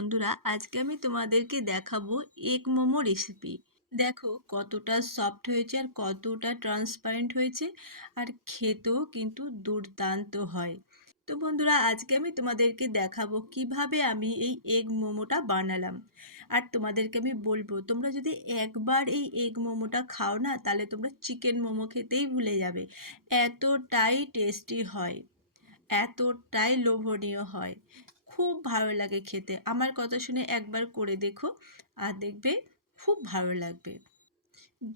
বন্ধুরা, আজকে আমি তোমাদেরকে দেখাবো এগ মোমো রেসিপি দেখো, কতটা সফট হয়েছে আর কতটা ট্রান্সপারেন্ট হয়েছে আর খেতেও কিন্তু দুর্দান্ত হয়। তো বন্ধুরা, আজকে আমি তোমাদেরকে দেখাবো কীভাবে আমি এই এগ মোমোটা বানালাম। আর তোমাদেরকে আমি বলব, তোমরা যদি একবার এই এগ মোমোটা খাও না, তাহলে তোমরা চিকেন মোমো খেতেই ভুলে যাবে। এতটাই টেস্টি হয়, এতটাই লোভনীয় হয়। খুব ভালো লাগে খেতে। আমার কথা শুনে একবার করে দেখো, আর দেখবে খুব ভালো লাগবে।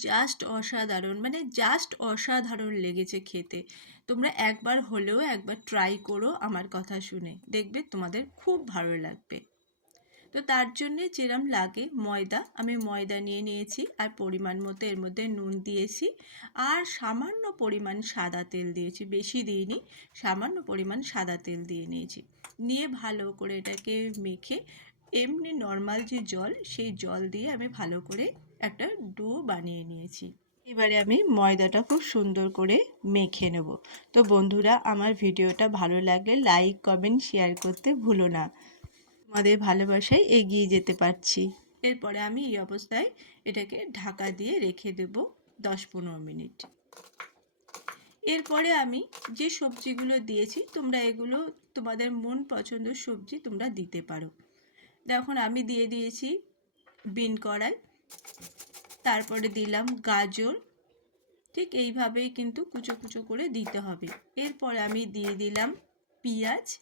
জাস্ট অসাধারণ মানে জাস্ট অসাধারণ লেগেছে খেতে। তোমরা একবার হলেও একবার ট্রাই করো আমার কথা শুনে। দেখবে তোমাদের খুব ভালো লাগবে। তো তার জন্যে যেরম লাগে ময়দা, আমি ময়দা নিয়ে নিয়েছি, আর পরিমাণ মতো এর মধ্যে নুন দিয়েছি, আর সামান্য পরিমাণ সাদা তেল দিয়েছি, বেশি দিইনি, সামান্য পরিমাণ সাদা তেল দিয়ে নিয়েছি। নিয়ে ভালো করে এটাকে মেখে এমনি নর্মাল যে জল, সেই জল দিয়ে আমি ভালো করে একটা ডো বানিয়ে নিয়েছি। এবারে আমি ময়দাটা খুব সুন্দর করে মেখে নেব। তো বন্ধুরা, আমার ভিডিওটা ভালো লাগলে লাইক কমেন্ট শেয়ার করতে ভুলো না। তোমাদের ভালোবাসায় এগিয়ে যেতে পারছি। এরপরে আমি এই অবস্থায় এটাকে ঢাকা দিয়ে রেখে দেব দশ পনেরো মিনিট। এরপরে আমি যে সবজিগুলো দিয়েছি, তোমরা এগুলো তোমাদের মন পছন্দ সবজি তোমরা দিতে পারো। দেখুন আমি দিয়ে দিয়েছি বিন কড়াই, তারপরে দিলাম গাজর। ঠিক এইভাবেই কিন্তু কুচো কুচো করে দিতে হবে। এরপরে আমি দিয়ে দিলাম পেঁয়াজ।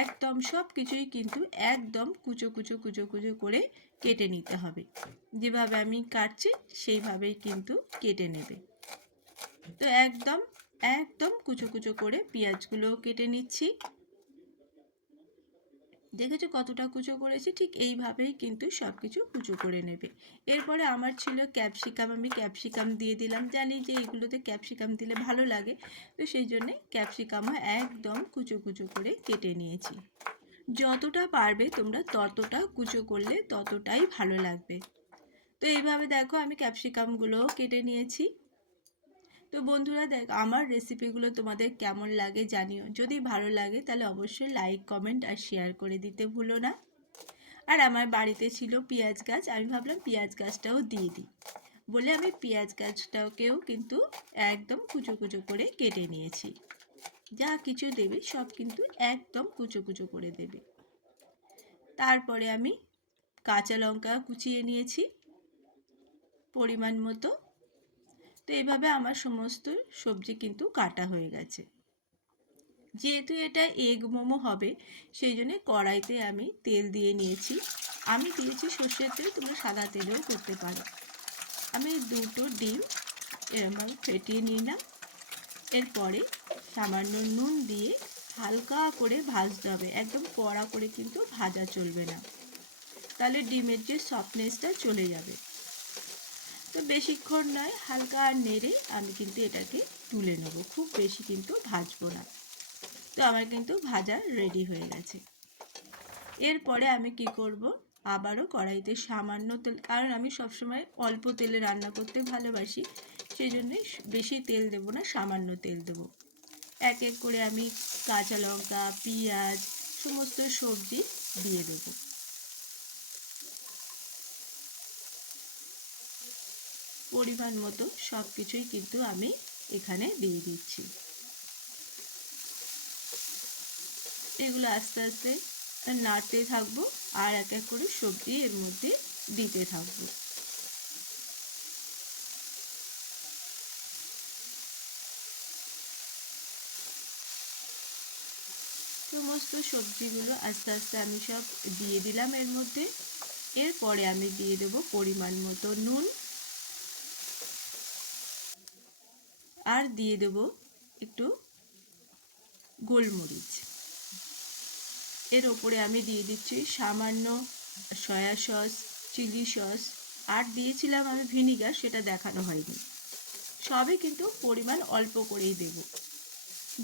একদম সব কিছুই কিন্তু একদম কুচো কুচো কুচো কুচো করে কেটে নিতে হবে। যেভাবে আমি কাটছি, সেইভাবেই কিন্তু কেটে নেবে। তো একদম একদম কুচো কুচো করে পেঁয়াজগুলো কেটে নিচ্ছি। দেখেছ কতটা কুচো করেছি? ঠিক এইভাবেই কিন্তু সব কিছু কুচো করে নেবে। এরপরে আমার ছিল ক্যাপসিকাম, আমি ক্যাপসিকাম দিয়ে দিলাম। জানি যে এগুলোতে ক্যাপসিকাম দিলে ভালো লাগে, তো সেই জন্যে ক্যাপসিকামও একদম কুচো কুচো করে কেটে নিয়েছি। যতটা পারবে তোমরা ততটা কুচো করলে ততটাই ভালো লাগবে। তো এইভাবে দেখো আমি ক্যাপসিকামগুলোও কেটে নিয়েছি। তো বন্ধুরা দেখ, আমার রেসিপিগুলো তোমাদের কেমন লাগে জানিও। যদি ভালো লাগে তাহলে অবশ্যই লাইক কমেন্ট আর শেয়ার করে দিতে ভুলো না। আর আমার বাড়িতে ছিল পেঁয়াজ গাছ, আমি ভাবলাম পেঁয়াজ গাছটাও দিয়ে দিই। বলে আমি পেঁয়াজ গাছটাকেও কিন্তু একদম কুচো কুচো করে কেটে নিয়েছি। যা কিছু দেবে সব কিন্তু একদম কুচো কুচো করে দেবে। তারপরে আমি কাঁচা লঙ্কা কুচিয়ে নিয়েছি। পরিমাণ মতো তো এইভাবে আমার সমস্ত সবজি কিন্তু কাটা হয়ে গেছে। যেহেতু এটা এগ মোমো হবে, সেই জন্যে কড়াইতে আমি তেল দিয়ে নিয়েছি। আমি দিয়েছি সর্ষের তেল, তোমরা সাদা তেলেও করতে পারো। আমি দুটো ডিম এরমভাবে ফেটিয়ে নিলাম। এরপরে সামান্য নুন দিয়ে হালকা করে ভাজতে হবে। একদম কড়া করে কিন্তু ভাজা চলবে না। তাহলে ডিমের যে সফটনেসটা চলে যাবে। তো বেশিক্ষণ নয়, হালকা নেড়ে আমি কিন্তু এটাকে তুলে নেব। খুব বেশি কিন্তু ভাজবো না। তো আমার কিন্তু ভাজা রেডি হয়ে গেছে। এরপরে আমি কি করব? আবারও কড়াইতে সামান্য তেল, কারণ আমি সবসময় অল্প তেলে রান্না করতে ভালোবাসি সেই জন্যে বেশি তেল দেবো না, সামান্য তেল দেবো। এক এক করে আমি কাঁচা লঙ্কা, পেঁয়াজ, সমস্ত সবজি দিয়ে দেবো। পরিমাণ মতো সব কিছুই কিন্তু আমি এখানে দিয়ে দিচ্ছি। এগুলো আস্তে আস্তে নাড়তে থাকব আর এক এক করে সবজি এর মধ্যে দিতে থাকব। সমস্ত সবজিগুলো আস্তে আস্তে আমি সব দিয়ে দিলাম এর মধ্যে। এরপরে আমি দিয়ে দেবো পরিমাণ মতো নুন। আর দিয়ে দেব একটু গোলমরিচ। এর ওপরে আমি দিয়ে দিচ্ছি সামান্য সয়া সস, চিলি সস, আর দিয়েছিলাম আমি ভিনিগার, সেটা দেখানো হয়নি। সবই কিন্তু পরিমাণ অল্প করেই দেব।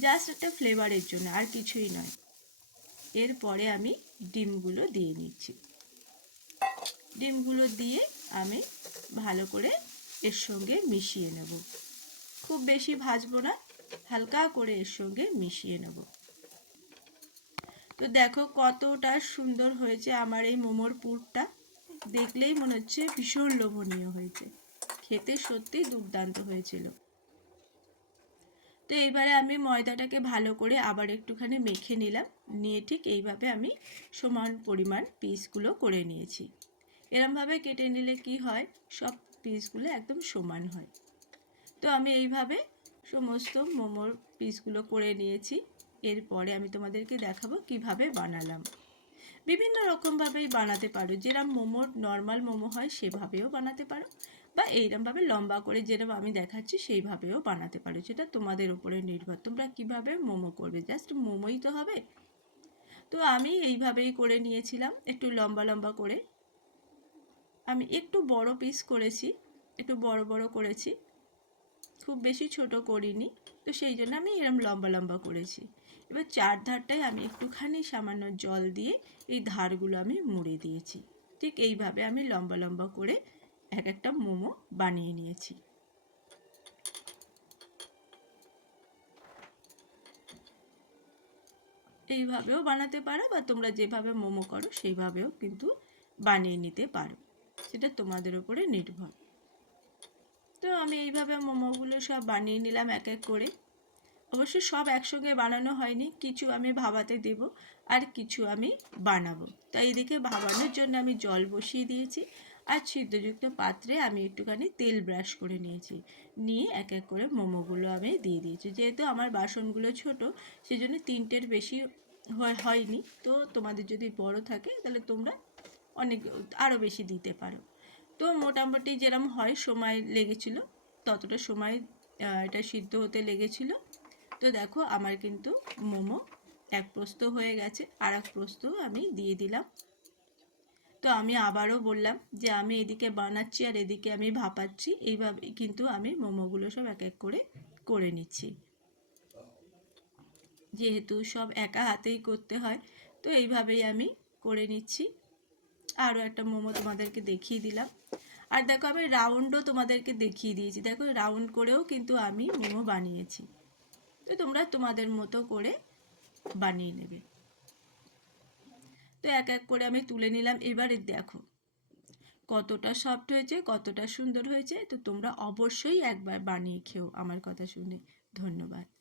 জাস্ট একটা ফ্লেভারের জন্য, আর কিছুই নয়। এরপরে আমি ডিমগুলো দিয়ে নিচ্ছি। ডিমগুলো দিয়ে আমি ভালো করে এর সঙ্গে মিশিয়ে নেব। খুব বেশি ভাজবো না, হালকা করে এর সঙ্গে মিশিয়ে নেব। তো দেখো কতটা সুন্দর হয়েছে আমার এই মোমোর পুরটা। দেখলেই মনে হচ্ছে ভীষণ লোভনীয় হয়েছে। খেতে সত্যি দুর্দান্ত হয়েছিল। তো এইবারে আমি ময়দাটাকে ভালো করে আবার একটুখানি মেখে নিলাম। নিয়ে ঠিক এইভাবে আমি সমান পরিমাণ পিসগুলো করে নিয়েছি। এরমভাবে কেটে নিলে কি হয়? সব পিসগুলো একদম সমান হয়। তো আমি এইভাবে সমস্ত মোমোর পিসগুলো করে নিয়েছি। এরপরে আমি তোমাদেরকে দেখাবো কীভাবে বানালাম। বিভিন্ন রকমভাবেই বানাতে পারো। যেরকম মোমোর নর্মাল মোমো হয়, সেভাবেও বানাতে পারো বা এইরকমভাবে লম্বা করে যেরকম আমি দেখাচ্ছি, সেইভাবেও বানাতে পারো। সেটা তোমাদের উপরে নির্ভর। তোমরা কীভাবে মোমো করবে? জাস্ট মোমোই তো হবে। তো আমি এইভাবেই করে নিয়েছিলাম, একটু লম্বা লম্বা করে। আমি একটু বড় পিস করেছি, একটু বড় বড় করেছি। খুব বেশি ছোট করিনি। তো সেই জন্য আমি এরম লম্বা লম্বা করেছি। এবার চার ধারটায় আমি একটুখানি সামান্য জল দিয়ে এই ধারগুলো আমি মুড়ে দিয়েছি। ঠিক এইভাবে আমি লম্বা লম্বা করে এক একটা মোমো বানিয়ে নিয়েছি। এইভাবেও বানাতে পারো বা তোমরা যেভাবে মোমো করো সেইভাবেও কিন্তু বানিয়ে নিতে পারো। সেটা তোমাদের উপরে নির্ভর। তো আমি এইভাবে মোমোগুলো সব বানিয়ে নিলাম এক এক করে। অবশ্য সব একসঙ্গে বানানো হয়নি, কিছু আমি ভাবাতে দেব আর কিছু আমি বানাবো। তাই এদিকে ভাবানোর জন্য আমি জল বসিয়ে দিয়েছি আর ছিদ্রযুক্ত পাত্রে আমি একটুখানি তেল ব্রাশ করে নিয়েছি। নিয়ে এক এক করে মোমোগুলো আমি দিয়ে দিয়েছি। যেহেতু আমার বাসনগুলো ছোট, সেজন্য তিনটের বেশি হয়নি। তো তোমাদের যদি বড় থাকে, তাহলে তোমরা অনেক আরও বেশি দিতে পারো। তো মোটামুটি যেরম হয় সময় লেগেছিল, ততটা সময় এটা সিদ্ধ হতে লেগেছিল। তো দেখো আমার কিন্তু মোমো এক প্রস্ত হয়ে গেছে আর এক প্রস্ত আমি দিয়ে দিলাম। তো আমি আবারও বললাম যে আমি এদিকে বানাচ্ছি আর এদিকে আমি ভাপাচ্ছি এইভাবেই কিন্তু আমি মোমোগুলো সব এক এক করে করে নিচ্ছি। যেহেতু সব একা হাতেই করতে হয়, তো এইভাবেই আমি করে নিচ্ছি। আরও একটা মোমো তোমাদেরকে দেখিয়ে দিলাম। আর দেখো আমি রাউন্ডও তোমাদেরকে দেখিয়ে দিয়েছি। দেখো রাউন্ড করেও কিন্তু আমি মোমো বানিয়েছি। তো তোমরা তোমাদের মতো করে বানিয়ে নেবে। তো এক এক করে আমি তুলে নিলাম। এবারে দেখো কতটা সফট হয়েছে, কতটা সুন্দর হয়েছে। তো তোমরা অবশ্যই একবার বানিয়ে খেও আমার কথা শুনে। ধন্যবাদ।